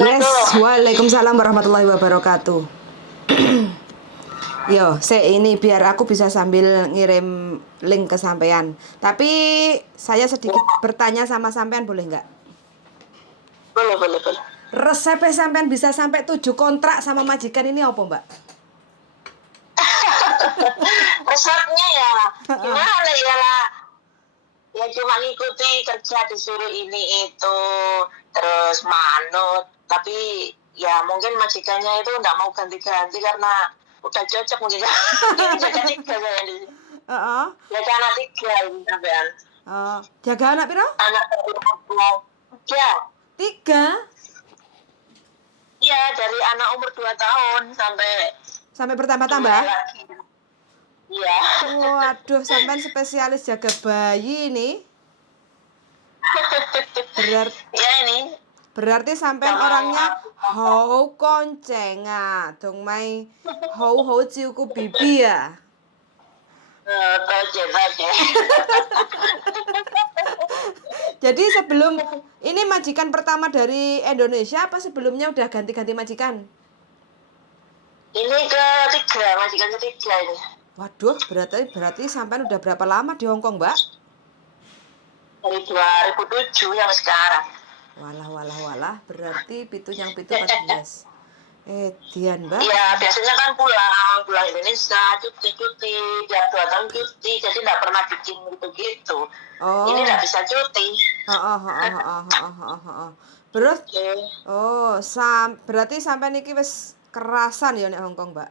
Yes, Assalamualaikum. waalaikumsalam warahmatullahi wabarakatuh. Yo, ini biar aku bisa sambil ngirim link ke sampean. Tapi saya sedikit bertanya sama sampean boleh nggak? Boleh, boleh, boleh. Resepnya sampean bisa sampai 7 kontrak sama majikan ini apa, Mbak? Resepnya ya, gimana ya lah? Ya cuma ngikuti kerja disuruh ini itu, terus manut. Tapi ya mungkin majikannya itu nggak mau ganti-ganti karena udah cocok mungkin. Ini jaga tiga saya di sini. Heeh. Jaga anak tiga ini sampean. Jaga anak piro? Anak dari umur tiga. 3 Iya, dari anak umur 2 tahun sampai sampai 2 bertambah-tambah. lagi. Iya. Waduh, sampean spesialis jaga bayi ini. Berarti Ya ini Berarti sampean sama orangnya hau konceng dong mai hau ciuku bibi ya. Toje, toje. Jadi sebelum ini majikan pertama dari Indonesia apa sebelumnya udah ganti-ganti majikan? Ini ketiga, majikan ketiga ini. Waduh, berarti sampean udah berapa lama di Hong Kong, Mbak? Dari 2007 yang sekarang. Walah, berarti pitu yang pitu 14. Dian, Mbak. Iya, biasanya kan pulang Indonesia, cuti, tiap 2 tahun cuti, jadi nggak pernah bikin gitu-gitu. Ini Oh. nggak bisa cuti. Terus Oke. berarti sampai niki wis kerasan ya nek Hong Kong, Mbak.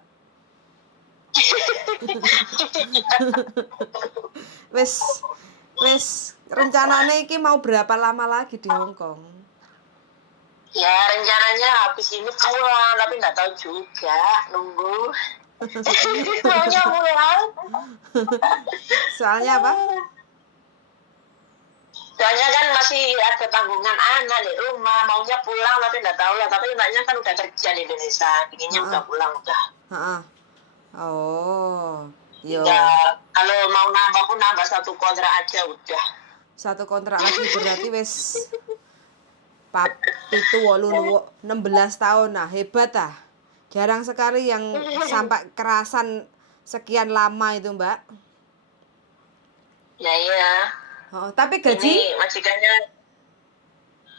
Wis wis rencanane iki mau berapa lama lagi di Hong Kong? Ya rencananya habis ini pulang, tapi nggak tahu juga, nunggu. Maunya pulang. Soalnya apa? Soalnya kan masih ada tanggungan anak di rumah, maunya pulang tapi nggak tahu lah. Tapi anaknya kan udah kerja di Indonesia, inginnya udah pulang udah. Heeh. Oh. Yo. Ya kalau mau nambah pun nambah 1 kontrak aja udah. 1 kontrak lagi berarti wis itu 16 tahun. Nah, hebat ah. Jarang sekali yang sampai kerasan sekian lama itu, Mbak. Ya iya. Oh, tapi gaji? Ini majikannya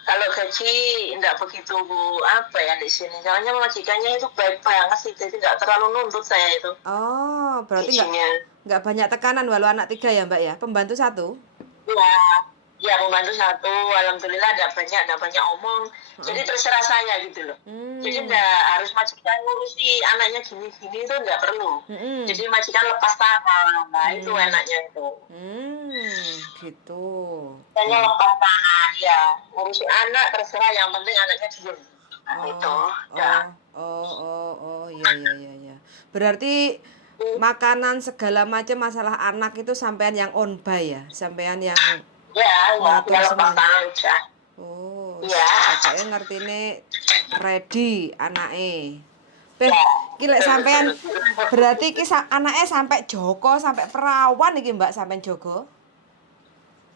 kalau gaji nggak begitu apa ya di sini. Soalnya majikannya itu baik banget sih, jadi nggak terlalu nuntut saya itu. Oh, berarti Gajinya. nggak banyak tekanan walau anak 3 ya, Mbak ya? Pembantu 1? Ya, ya membantu 1, alhamdulillah nggak banyak omong. Jadi terserah saya gitu loh. Jadi nggak harus majikan ngurusi anaknya gini-gini itu nggak perlu. Jadi majikan lepas tangan, nah itu enaknya itu. Gitu. Hanya lepas tangan, ya ngurusi anak terserah, yang penting anaknya diem. Nah itu, ya. Iya. Berarti makanan segala macam masalah anak itu sampean yang on buy ya, sampean yang Ya, ngatur lepas semuanya. tangan udah. Oh, Iya. pokoknya ngertine ready anake. Iki lek sampean berarti iki anake sampai Joko, sampai perawan iki Mbak sampean Joko.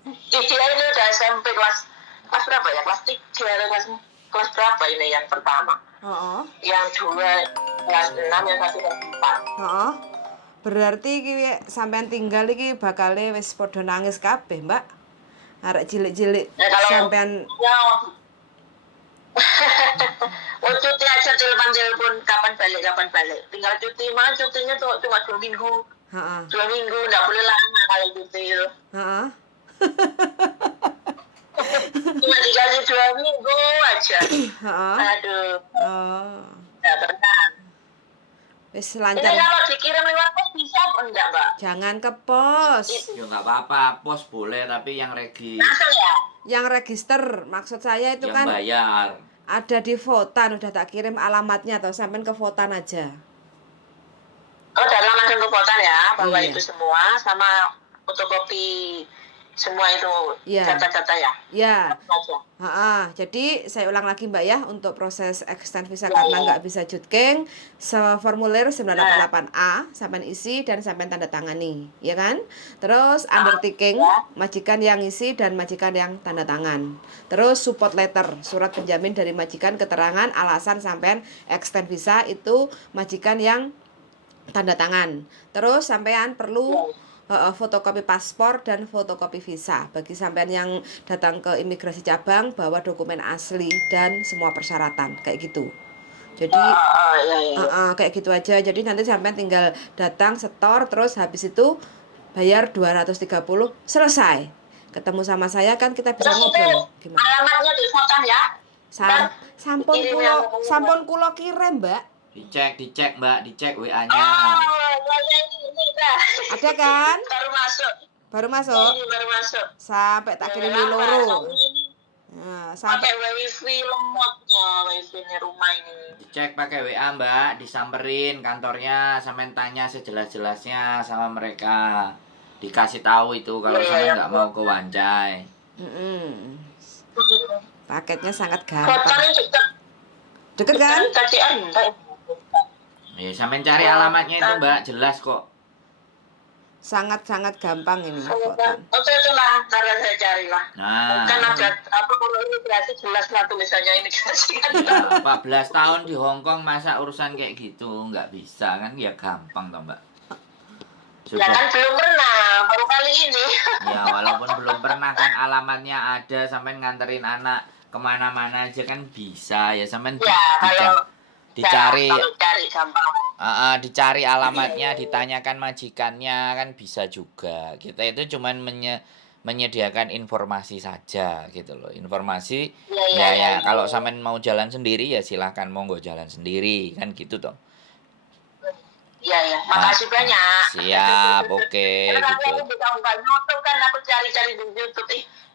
Dia ini udah SMP kelas berapa ya? Kelas 3 atau kelas berapa ini yang pertama? Heeh. Yang 2 kelas 6, yang 1 kelas 4. Heeh. Berarti iki sampean tinggal iki bakale wis padha nangis kabeh, Mbak. Arek cilik-cilik Nah, kalau sampean ya, mau cuti aja telepon kapan balik. Tinggal cuti mah cutinya tuh cuma 2 minggu. Heeh. 2 minggu nggak boleh lama kalau cuti itu. Heeh. Cuma dikasih 2 minggu aja. Heeh. Aduh, Oh. nggak pernah. Wis Ini lancar. kalau dikirim lewat pos bisa apa enggak, Mbak? Jangan ke pos. Ya nggak apa-apa, pos boleh tapi yang Langsung ya? Yang register maksud saya itu yang kan bayar. ada di Votan, udah tak kirim alamatnya atau sampean ke Votan aja. Oh, datang langsung ke Votan ya, bawa Iya. itu semua sama fotokopi semua itu Iya. data-data ya. Ya. Aja. Jadi saya ulang lagi Mbak ya, untuk proses extend visa Ya, karena ya. nggak bisa jutking, formulir 988A sampai isi dan sampai tanda tangani, ya kan? Terus undertaking, Ya. majikan yang isi dan majikan yang tanda tangan. Terus support letter, surat penjamin dari majikan, keterangan alasan sampean extend visa itu majikan yang tanda tangan. Terus sampean perlu fotokopi paspor dan fotokopi visa. Bagi sampean yang datang ke imigrasi cabang, bawa dokumen asli dan semua persyaratan kayak gitu. Jadi Ya, ya. kayak gitu aja. Jadi nanti sampean tinggal datang, setor, terus habis itu bayar 230, selesai. Ketemu sama saya kan kita bisa Terus itu ngobrol. Gimana? alamatnya di foto ya. Sam sampun Dikirim kulo yang sampun kulo kirim, Mbak. Dicek Mbak, dicek WA-nya. ya ini dah. Ada kan? Baru masuk. Baru masuk. Ini baru masuk. Sampai tak kirimi Lama, loro. soalnya ini Nah, pakai sampai wifi lemotnya, wifi-nya rumah ini. Dicek pakai WA Mbak, disamperin kantornya, sampean tanya sejelas-jelasnya sama mereka. Dikasih tahu itu kalau Iya, sampean iya. nggak mau ke Wanjai. paketnya sangat gampang. Kotornya deket. Deket kan? Tadi ada. Ya, sampean cari alamatnya itu Mbak, jelas kok. Sangat-sangat gampang ini, Fotan. Oke, itulah, ntar saya carilah. Nah, Kan ada apa kalau imigrasi jelas lah tulisannya imigrasi kan. ya, 14 tahun di Hong Kong masa urusan kayak gitu nggak bisa kan, ya gampang toh Mbak. Ya kan belum pernah, baru kali ini. Ya walaupun belum pernah kan alamatnya ada, sampean nganterin anak kemana-mana aja kan bisa ya, sampean Ya kalau dicari kalau cari gampang. dicari alamatnya, ditanyakan majikannya kan bisa juga. Kita itu cuman menyediakan informasi saja gitu loh. Informasi ya, kalau sampean mau jalan sendiri ya silahkan, monggo jalan sendiri kan gitu toh. Iya ya, makasih banyak. Siap, oke Karena gitu. aku buka YouTube kan, aku cari-cari di YouTube,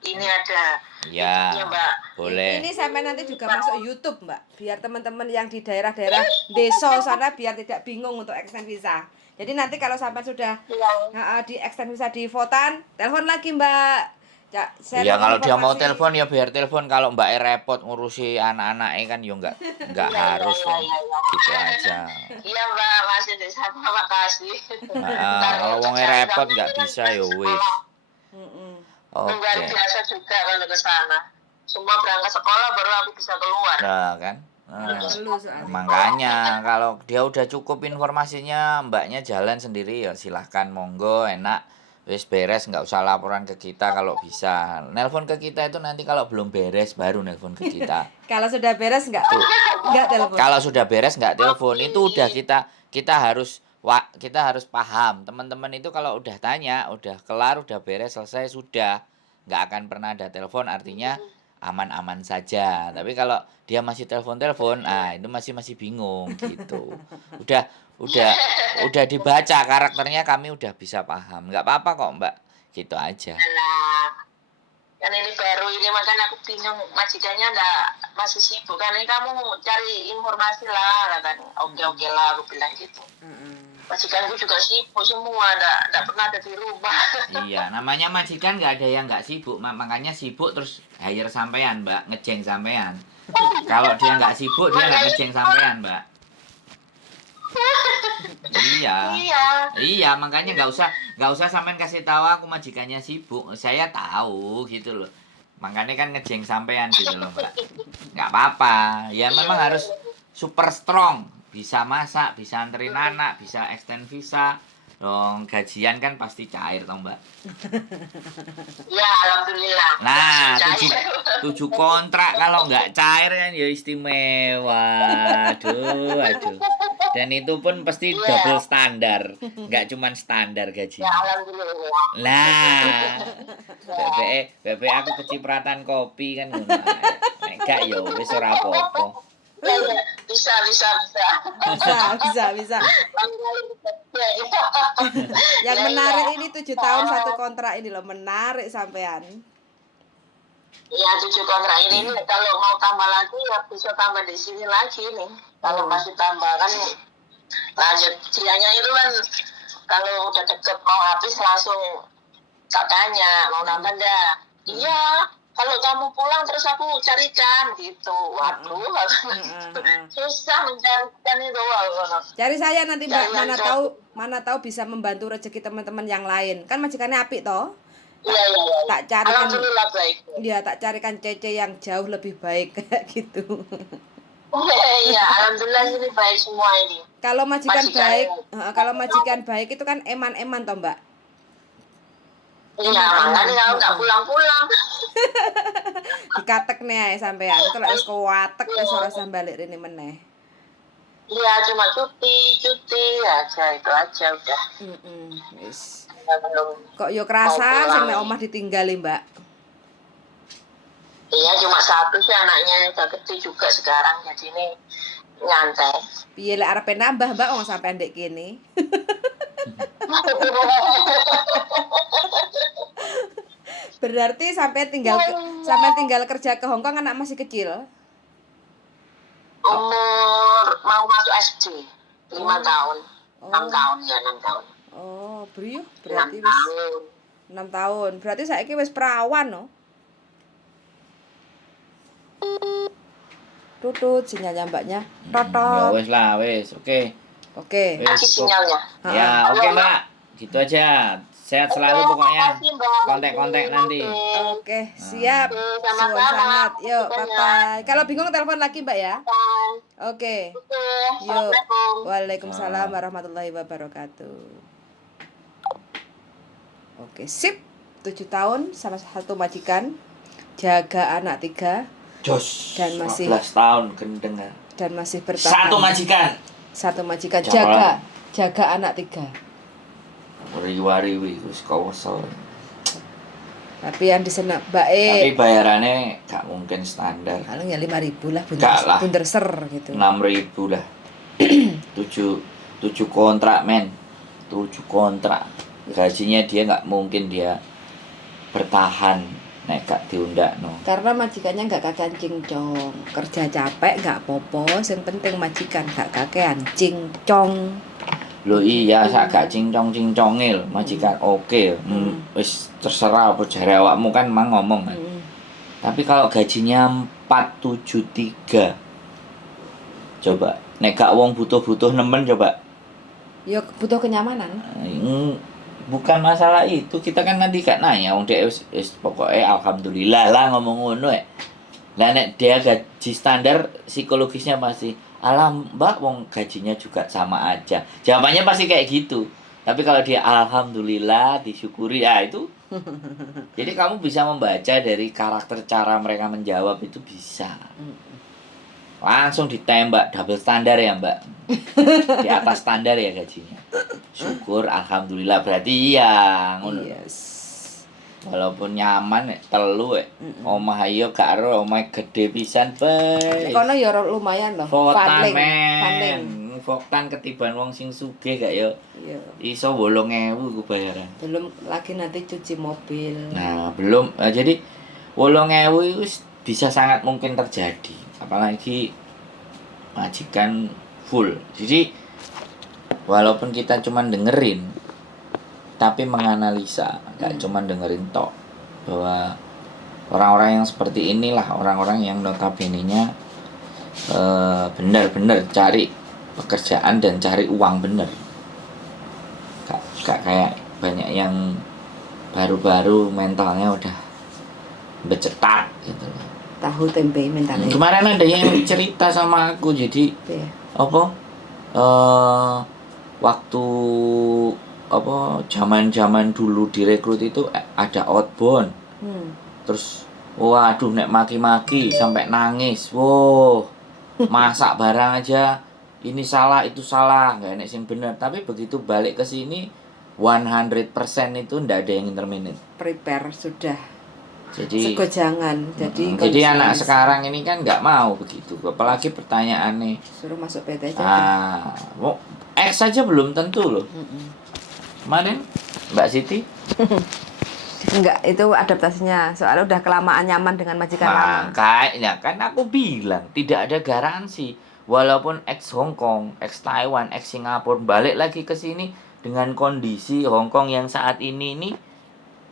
ini ada. Ya, Iya, Mbak. boleh. Ini sampai nanti juga masuk YouTube, Mbak. Biar teman-teman yang di daerah-daerah desa sana biar tidak bingung untuk extend visa. Jadi nanti kalau sampai sudah Iya. di extend visa di Votan, telepon lagi, Mbak. Ya, saya Iya, kalau dia mau informasi. telepon ya biar telepon, kalau Mbak repot ngurusi anak-anaknya kan ya nggak harus loh. Gitu aja. Iya, Mbak, masih di sana, makasih. Kalau wongnya repot nggak bisa ya wis. Luar Oke. biasa juga kalau ke sana. Semua berangkat sekolah baru aku bisa keluar. Nah, kan. Perlu soalnya. Makanya kalau dia udah cukup informasinya, Mbaknya jalan sendiri ya silahkan, monggo, enak. Wis beres, nggak usah laporan ke kita kalau bisa. Nelpon ke kita itu nanti kalau belum beres baru nelpon ke kita. Kalau sudah beres enggak telepon. Kalau sudah beres nggak telepon, itu udah kita harus paham. Teman-teman itu kalau udah tanya, udah kelar, udah beres, selesai, sudah nggak akan pernah ada telepon, artinya aman-aman saja. Tapi kalau dia masih telepon-telepon, itu masih bingung gitu. Udah dibaca karakternya, kami udah bisa paham. Nggak apa-apa kok Mbak, gitu aja. Nah, kan ini baru ini, makanya aku bingung, majikannya masih sibuk kan, ini kamu cari informasi lah kan. Oke lah, aku bilang gitu. Majikanku juga sibuk semua, enggak pernah ada di rumah. Iya, namanya majikan nggak ada yang nggak sibuk, makanya sibuk terus hire sampean Mbak, ngejeng sampean. Kalau dia nggak sibuk, dia nggak ngejeng sampean Mbak. Iya, makanya nggak usah sampean kasih tahu aku majikannya sibuk, saya tahu gitu loh. Makanya kan ngejeng sampean gitu loh Mbak. Nggak apa-apa, ya memang harus super strong, bisa masak, bisa anterin anak, bisa extend visa. Dong, gajian kan pasti cair toh Mbak. Ya, alhamdulillah. Nah, 7 kontrak kalau nggak cair kan ya istimewa. Aduh. Dan itu pun pasti double standar, nggak cuman standar gajinya. Ya, alhamdulillah. Lah, BPE aku kecipratan kopi kan ngono ae. Nek gak ya wis ora apa-apa. Ya, bisa. Bisa. Yang menarik ini 7 tahun 1 kontrak ini loh, menarik sampean. Iya, 7 kontrak ini kalau mau tambah lagi ya bisa tambah di sini lagi nih. Kalau masih tambah kan lanjut siangnya itu kan, kalau udah deket mau habis langsung tak tanya mau nonton enggak. Iya, kalau kamu pulang terus aku carikan gitu. Waduh, susah mencarikan itu. Cari saya nanti Mbak, Cari yang mana tahu bisa membantu rezeki teman-teman yang lain. Kan majikannya apik toh? Iya. Tak carikan, Alhamdulillah baik. ya tak carikan cece yang jauh lebih baik kayak gitu. Iya, alhamdulillah ini baik semua ini. Kalau majikan Majikan. baik, kalau majikan baik itu kan eman-eman toh Mbak. Iya, makanya kalau nggak pulang-pulang. Dikatek nih sampean. Itu lek wis kuwatek wis ora usah balik rene meneh. Iya, cuma cuti aja itu aja udah. Wis. Belum. Kok yo kerasa Mau sing pulang. nek omah ditinggali, Mbak. Iya, cuma satu sih anaknya udah gede juga sekarang, jadi ini nyantai. Piye lek arepe nambah, Mbak, wong sampean ndek kene. Berarti sampai tinggal kerja ke Hong Kong anak masih kecil. Umur mau masuk SD 5 tahun, 6 tahun ya 6 tahun. Oh, brio 6 berarti wis tahun. 6 tahun. Berarti saiki wis perawan no. Tutut sinyalnya Mbaknya. Ya Totot. wes lah, wes. Oke. Oke. Kasih sinyalnya. Ya, oke, Mbak. Gitu aja. Sehat selalu pokoknya. Makasih, Mbak. Kontak-kontak nanti. Oke, siap. Oke, Suwun sama-sama. sangat. Yuk, Makasih bye-bye. Kalau bingung telepon lagi, Mbak ya. Bye. Oke. Oke, Yuk. Assalamualaikum. Waalaikumsalam warahmatullahi wabarakatuh. Oke, sip. 7 tahun sama satu majikan. Jaga anak 3 Jos. Dan masih- 15 tahun gendeng. dan masih bertahan. Satu majikan. Jaga anak 3. Wari-wari wis kawesel. Tapi yang di sana Mbak Tapi bayarannya gak mungkin standar. paling ya 5.000 lah Enggak lah. bunder ser gitu. 6.000 lah. 7 kontrak, men. 7 kontrak. Gajinya dia nggak mungkin dia bertahan nek gak diundakno. Karena majikannya nggak kakean cincong. Kerja capek nggak popo, yang penting majikan gak kakean cincong. Lho iya, sak gak cincong-cinconge lho, majikan oke. Wis terserah apa jare awakmu kan mang ngomong kan. Tapi kalau gajinya 473. Coba nek gak wong butuh-butuh nemen coba. Ya butuh kenyamanan. Bukan masalah itu, kita kan nanti gak nanya wong dhek wis pokoknya alhamdulillah lah ngomong ngono ya. Lah nek dia gaji standar psikologisnya pasti alah Mbak wong gajinya juga sama aja. Jawabannya pasti kayak gitu. Tapi kalau dia alhamdulillah disyukuri ya itu. Jadi kamu bisa membaca dari karakter cara mereka menjawab itu bisa. Langsung ditembak double standar ya Mbak. Di atas standar ya gajinya. Syukur alhamdulillah berarti iya ngono. Yes. Walaupun nyaman telu omah ayo gak ero omah gede pisan bae. Kono ya lumayan loh. Votan Funding. men. Votan ketiban wong sing sugih gak yo. Iya. Iso 8.000 ku bayaran. Belum lagi nanti cuci mobil. Nah, belum jadi 8.000 itu bisa sangat mungkin terjadi. Apalagi majikan full. Jadi walaupun kita cuman dengerin tapi menganalisa, gak cuman dengerin tok bahwa orang-orang yang seperti inilah orang-orang yang notabene-nya benar-benar cari pekerjaan dan cari uang bener. Gak kayak banyak yang baru-baru mentalnya udah becetak gitu loh. Tahu tempe mentalnya. Kemarin ada yang cerita sama aku jadi Ya. apa waktu apa zaman dulu direkrut itu ada outbound terus waduh nek maki-maki sampai nangis wow masak barang aja ini salah itu salah nggak enak sing bener tapi begitu balik ke sini 100% itu ndak ada yang interminate Prepare sudah. jadi Segojangan. jadi anak sekarang ini kan nggak mau begitu apalagi pertanyaannya suruh masuk PT aja. X saja belum tentu loh. Kemarin Mbak Siti Enggak, itu adaptasinya. Soalnya udah kelamaan nyaman dengan majikan lama. makanya kan aku bilang tidak ada garansi walaupun ex Hong Kong, ex Taiwan, ex Singapura balik lagi ke sini dengan kondisi Hong Kong yang saat ini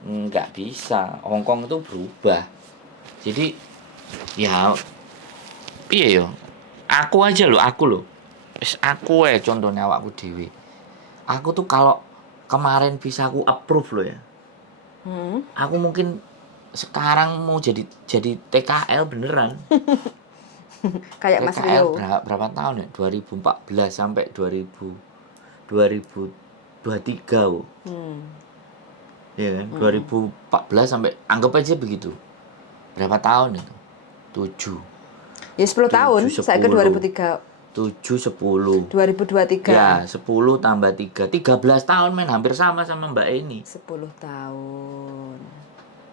nggak bisa. Hong Kong itu berubah. Jadi ya piye yo? Aku aja loh, Wis aku contohnya awakku dhewe. Aku tuh kalau kemarin bisa aku approve loh ya. Aku mungkin sekarang mau jadi TKL beneran. Kayak Mas TKL Rio. berapa tahun ya? 2014 sampai 2023. Oh. Ya kan? 2014 sampai anggap aja begitu. Berapa tahun itu? 7. Ya 10 tahun, 7, saya ke 2003. 7 10. 2023. Ya, 10 tambah 3. 13 tahun men, hampir sama Mbak ini. 10 tahun.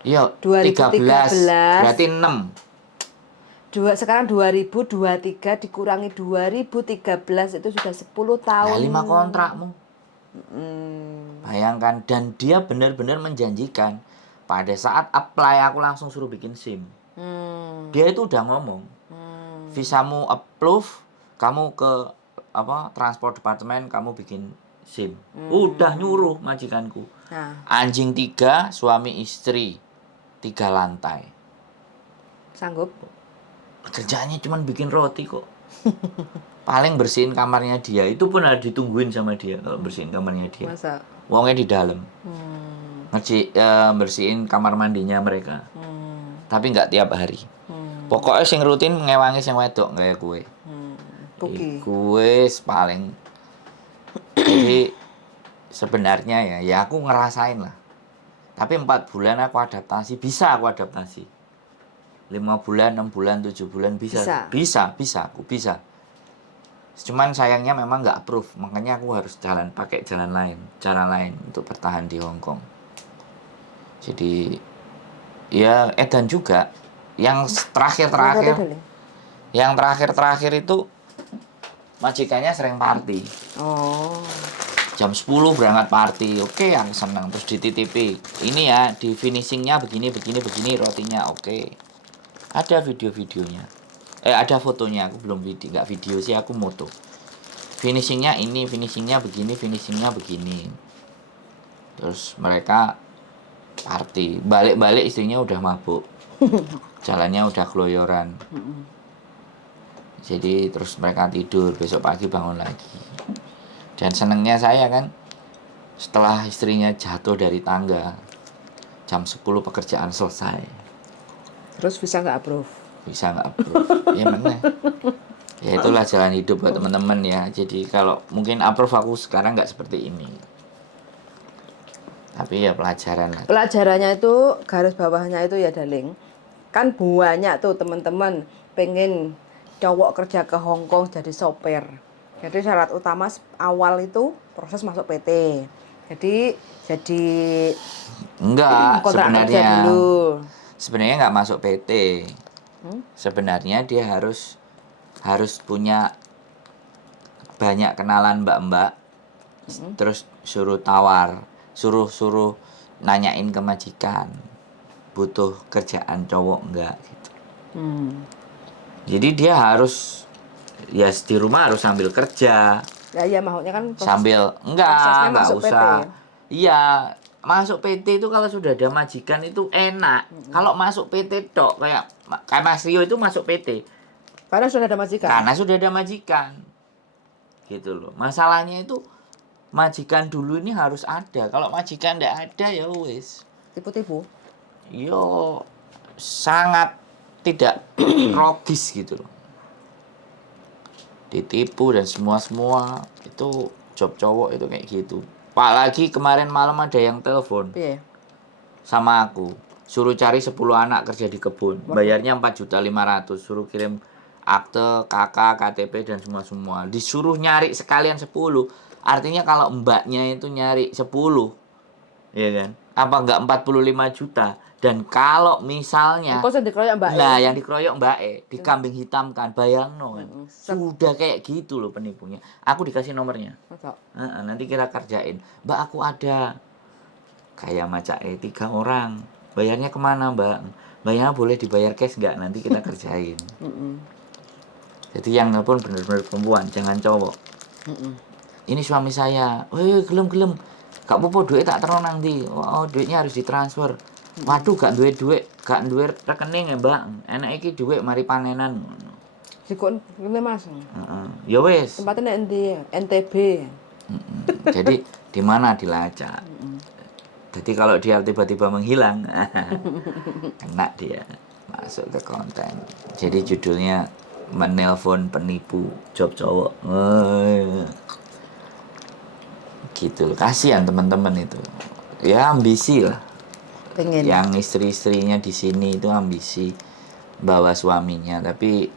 Iya, 2013. 13. Berarti 6. Sekarang 2023 dikurangi 2013 itu sudah 10 tahun. Nah, 5 kontrakmu. Bayangkan, dan dia benar-benar menjanjikan pada saat apply aku langsung suruh bikin SIM. Dia itu udah ngomong, visamu approve, kamu ke transport departemen, kamu bikin SIM. Udah nyuruh majikanku. Nah, Anjing 3, suami istri 3 lantai. sanggup? Kerjaannya cuma bikin roti kok. Paling bersihin kamarnya dia, itu pun harus ditungguin sama dia kalau bersihin kamarnya dia. Masa? Wongnya di dalam. Bersihin kamar mandinya mereka. Tapi nggak tiap hari. Pokoknya sing rutin ngewangi sing wedok kayak kue. Kue paling. Jadi sebenarnya ya aku ngerasain lah. Tapi 4 bulan aku adaptasi, bisa aku adaptasi. 5 bulan, 6 bulan, 7 bulan bisa. Aku bisa. Cuman sayangnya memang nggak approve, makanya aku harus pakai cara lain untuk bertahan di Hong Kong. Jadi ya edan juga yang terakhir itu majikannya sering party. Jam 10 berangkat party, oke, yang senang, terus dititipi ini ya, di finishingnya begini rotinya, oke. Ada video-videonya, ada fotonya, aku belum nggak video sih, aku moto. Finishingnya ini, finishingnya begini. Terus mereka party, balik istrinya udah mabuk, jalannya udah keloyoran. Jadi terus mereka tidur, besok pagi bangun lagi. Dan senengnya saya kan, setelah istrinya jatuh dari tangga, jam 10 pekerjaan selesai. Terus bisa nggak approve? Bisa nggak approve? Ya mana? Ya itulah jalan hidup buat teman-teman ya. Jadi kalau mungkin approve aku sekarang nggak seperti ini. Tapi ya pelajaran lah. Pelajarannya itu, garis bawahnya itu ya darling. Kan banyak tuh teman-teman pengen cowok kerja ke Hong Kong jadi sopir. Jadi syarat utama awal itu proses masuk PT. Jadi enggak kontrak kerja sebenarnya. dulu. Sebenarnya nggak masuk PT. Sebenarnya dia harus punya banyak kenalan mbak-mbak. Terus suruh nanyain ke majikan butuh kerjaan cowok enggak gitu. Jadi dia harus ya di rumah harus sambil kerja. Ya maksudnya kan sambil enggak usah. Iya, masuk PT itu kalau sudah ada majikan itu enak. Kalau masuk PT tok kayak Mas Rio itu masuk PT. Karena sudah ada majikan. Gitu loh. Masalahnya itu majikan dulu ini harus ada. Kalau majikan enggak ada ya wis. Tipu-tipu. Yo sangat tidak logis gitu loh. Ditipu dan semua itu job cowok itu kayak gitu. Apalagi kemarin malam ada yang telepon sama aku, suruh cari 10 anak kerja di kebun, bayarnya 4.500.000, suruh kirim akte, KK, KTP dan semua. Disuruh nyari sekalian 10. Artinya kalau mbaknya itu nyari 10, ya kan? Apa enggak 45 juta? Dan kalau misalnya yang dikeroyok Mbak dikambing hitamkan, bayangno kan. Sudah kayak gitu loh penipunya. Aku dikasih nomornya. Nanti kita kerjain. Mbak, aku ada kayak Maca 3 orang. Bayarnya kemana Mbak? Bayarnya boleh dibayar cash nggak? Nanti kita kerjain. Jadi yang nelpon benar-benar perempuan, jangan cowok. Ini suami saya. Gelem. gak apa-apa duit tak terus nanti. Oh, duitnya harus ditransfer. Waduh, gak duit, gak duit rekening ya, Mbak. Enak iki duit mari panenan. Sikon ngene Mas. Heeh. Ya wis. Tempatnya endi? NTB. Jadi di mana dilacak. Jadi kalau dia tiba-tiba menghilang, kena dia masuk ke konten. Jadi judulnya menelpon penipu job cowok. Gitu. Kasihan teman-teman itu. Ya ambisi lah. Pengen. Yang istri-istrinya di sini itu ambisi bawa suaminya, tapi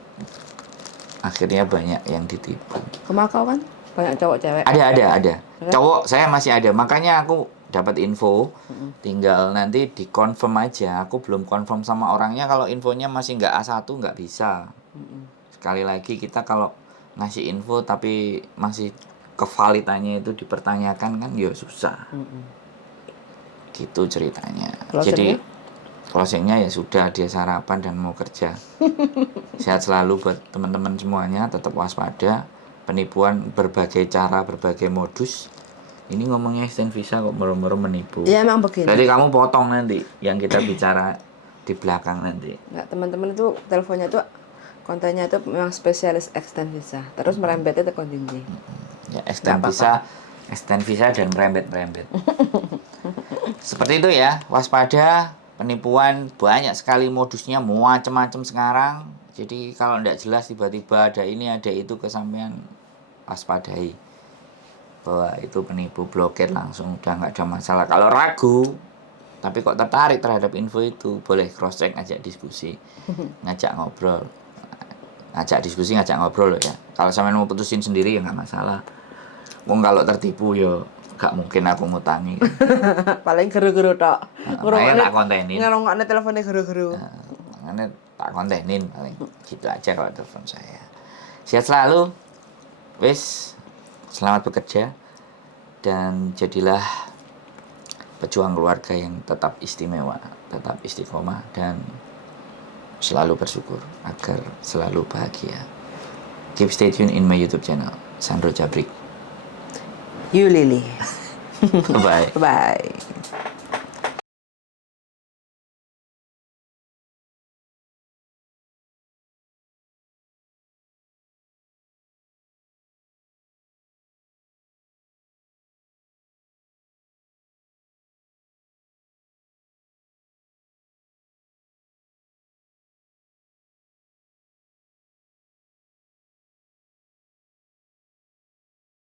akhirnya banyak yang ditipu. Ke Makau kan banyak cowok cewek. Ada. Cowok saya masih ada. Makanya aku dapat info. Tinggal nanti dikonfirm aja. Aku belum konfirm sama orangnya. Kalau infonya masih nggak A1 nggak bisa. Sekali lagi kita kalau ngasih info tapi masih kevalitannya itu dipertanyakan kan ya susah. Gitu ceritanya. Jadi closingnya ya sudah, dia sarapan dan mau kerja. Sehat selalu buat teman-teman semuanya, tetap waspada. Penipuan berbagai cara, berbagai modus. Ini ngomongnya extend visa kok mero-mero menipu. Iya emang begini. Jadi kamu potong nanti yang kita bicara di belakang nanti. Nggak, teman-teman itu teleponnya tuh kontennya itu memang spesialis extend visa. Terus merembetnya ke kontinji. Ya, extend visa dan merembet-merembet. Seperti itu ya, waspada. Penipuan banyak sekali modusnya, macam-macam sekarang. Jadi kalau tidak jelas tiba-tiba ada ini ada itu kesampaian, waspadai bahwa itu penipu, blokir langsung, udah nggak ada masalah. Kalau ragu tapi kok tertarik terhadap info itu, boleh cross check, ngajak diskusi, ngajak ngobrol, ngajak ngobrol loh ya. Kalau sampean mau putusin sendiri ya nggak masalah. Wong kalau tertipu ya gak mungkin aku ngutangi. Paling geru-geru tok. Makanya tak kontenin. Ngerungokne teleponnya geru-geru. Makanya tak kontenin paling. Gitu aja kalau telepon saya. Sehat selalu. Wis, selamat bekerja. Dan jadilah pejuang keluarga yang tetap istimewa, tetap istiqomah, dan selalu bersyukur agar selalu bahagia. Keep stay tune in my YouTube channel, Sandro Jabrik. You Lily. Bye. Bye.